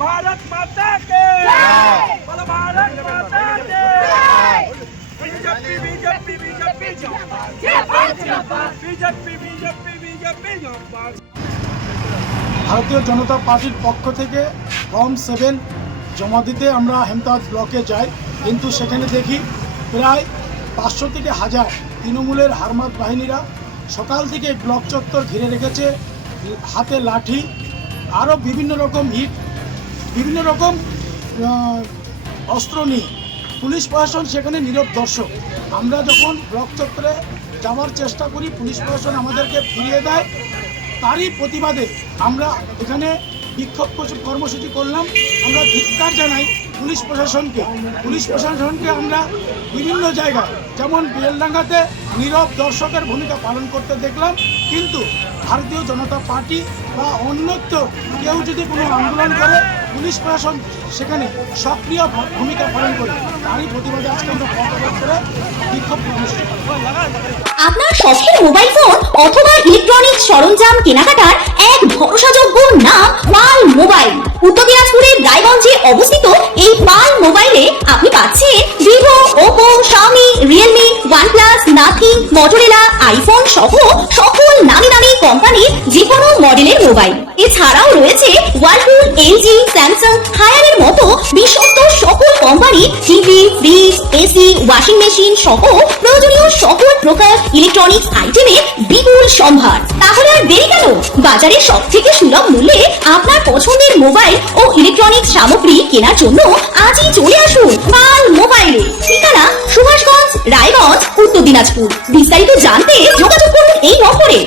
भारत माता के भारत माता के BJP BJP BJP BJP BJP BJP ভারতীয় জনতা পার্টির পক্ষ থেকে ফর্ম 7 জমা দিতে আমরা হেমতাবাদ ব্লকে যাই, কিন্তু সেখানে দেখি প্রায় 500 থেকে 1000 তৃণমূলের হারমাত বাহিনীরা সকাল থেকে ব্লক চত্বর ঘিরে রেখেছে, হাতে লাঠি আরও বিভিন্ন রকম ইট, বিভিন্ন রকম অস্ত্র নিয়ে। পুলিশ প্রশাসন সেখানে নীরব দর্শক। আমরা যখন ব্লক চত্বরে যাওয়ার চেষ্টা করি, পুলিশ প্রশাসন আমাদেরকে ফিরিয়ে দেয়। তারই প্রতিবাদে আমরা এখানে বিক্ষোভ কর্মসূচি করলাম। আমরা ধিক্কার জানাই পুলিশ প্রশাসনকে আমরা বিভিন্ন জায়গায়, যেমন বেলডাঙ্গাতে নীরব দর্শকের ভূমিকা পালন করতে দেখলাম, কিন্তু ভারতীয় জনতা পার্টি বা অন্যত্র কেউ যদি কোনো আন্দোলন করে, পুলিশ প্রশাসন সেখানে সক্রিয় ভূমিকা পালন করে। তারই প্রতিবাদে আজকে আমরা করে বিক্ষোভ কর্মসূচি। আপনার শখের মোবাইল ফোন অথবা ইলেকট্রনিক্স সরঞ্জাম কেনাকাটার এক ভরসাযোগ্য নাম পাল মোবাইল। উত্তর দিনাজপুরের রায়গঞ্জে অবস্থিত এই পাল মোবাইলে আপনি পাচ্ছেন Vivo, Oppo, Xiaomi, Realme, OnePlus, nothing, Motorola, iPhone সহ সকল নামি দামি কোম্পানির যে কোনো মডেলের মোবাইল। এছাড়াও রয়েছে ওয়ালপুল, এলজি, স্যামসাং, হায়ারের মতো বিশ্বস্ত সকল কোম্পানির TV, fridge, AC, washing machine সহ প্রয়োজনীয় সকল প্রকার ইলেকট্রনিক্স আইটেমের বিপুল সম্ভার। তাহলে আর দেরি কেন? বাজারে সব থেকে সুলভ মূল্যে আপনার পছন্দের মোবাইল ও ইলেকট্রনিক্স সামগ্রী কেনার জন্য আজই চলে আসুন পাল মোবাইলে। ঠিকানা সুভাষগঞ্জ, রায়গঞ্জ, উত্তর দিনাজপুর। বিস্তারিত জানতে যোগাযোগ করুন এই নম্বরে।